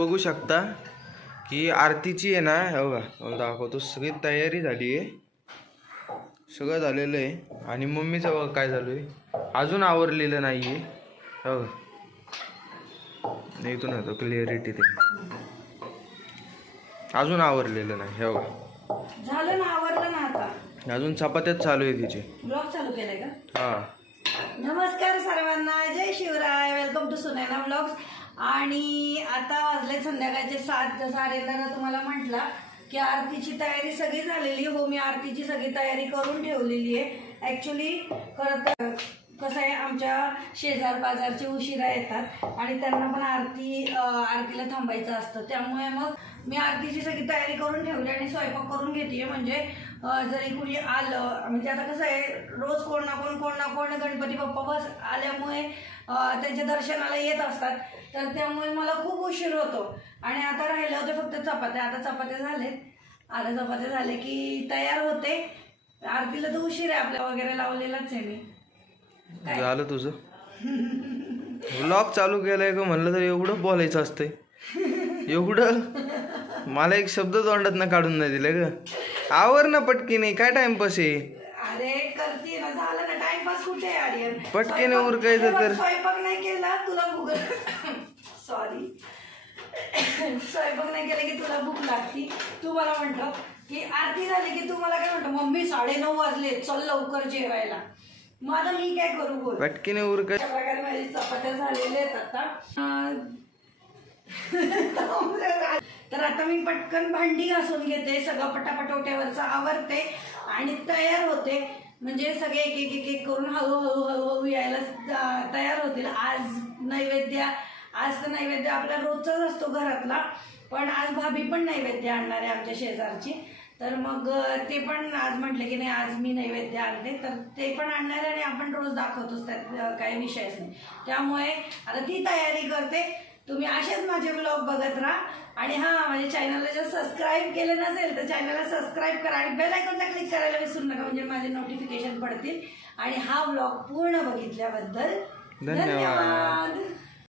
बघू शकता की आरतीची आहे ना, हे बघा मला दाखवतो, सगळी तयारी झाली आहे, सगळं झालेलं आहे. आणि मम्मीचं बघा काय झालं आहे, अजून आवरलेलं नाही आहे. हो इथून येतो क्लिअरिटी, ते अजून आवरलेलं नाही. हो झालं ना, आवरलं ना, आता अजून चपात्याच चालू आहे तिचे. ब्लॉग चालू केलाय का? हा. नमस्कार सर्वांना, जय Shivray, welcome to Sunaina vlogs. आणि आता वाजले संध्याकाळचे 7:30. तुम्हाला म्हटलं की आरतीची तयारी सगळी झालेली. हो, मी आरतीची सगळी तयारी करून ठेवलेली आहे. ऍक्च्युली खरं तर कसं आहे, आमच्या शेजार पाजारचे उशिरा येतात आणि त्यांना पण आरतीला थांबायचं असतं. त्यामुळे मग मी आरतीची सगळी तयारी करून ठेवली आणि स्वयंपाक करून घेते. म्हणजे जरी कुणी आलं, म्हणजे आता कसं आहे, रोज कोण ना कोण गणपती बाप्पा बस आल्यामुळे त्यांच्या दर्शनाला येत असतात. तर त्यामुळे मला खूप उशीर होतो. आणि आता राहिले होते फक्त चपात्या. आता चपात्या झाले की तयार होते. आरतीला तर उशीर आहे, आपल्या वगैरे लावलेलाच आहे. मी झालं तुझं व्लॉग चालू केलाय का म्हणलं तर एवढं बोलायचं असतंय, एवढं मला एक शब्द तोंडात ना काढून नाही दिले ग. आवर ना पटकी, नाही काय टाइमपास आहे. अरे करते ना, झालं ना, टाइमपास कुठे आर्यन, पटकीने उरकायचं तर. स्वयंपाक नाही केला तुला भूक सॉरी स्वयंपाक नाही केला की तुला भूक लागती. तू मला म्हणतो की आरती झाली की तू मला काय म्हणतो, मम्मी 9:30 वाजले, चल लवकर जेवायला. मग आता मी काय करू बोल. पटकीने उरकाय. अशा प्रकारे माझी चपात्या झालेल्या आहेत आता. तर आता मी पटकन भांडी घासून घेते, सगळं पटापटोट्यावरचं आवरते आणि तयार होते. म्हणजे सगळे एक करून हळूहळू यायला तयार होतील. आज तर नैवेद्य आपला रोजचाच असतो घरातला, पण आज भाभी पण नैवेद्य आणणार आहे आमच्या शेजारची. तर मग ते पण आज म्हटले की नाही, आज मी नैवेद्य आणते, तर ते पण आणणार आणि आपण रोज दाखवतोच, त्यात काही विषयच नाही. त्यामुळे आता ती तयारी करते. तुम्ही असेच माझे व्लॉग बघत राहा. आणि हां, माझ्या चॅनलला जर सबस्क्राईब केलं नसेल तर चॅनलला सबस्क्राईब करा आणि बेल आयकॉनला क्लिक करायला विसरू नका, म्हणजे माझे नोटिफिकेशन पडतील. आणि हा व्लॉग पूर्ण बघितल्याबद्दल धन्यवाद.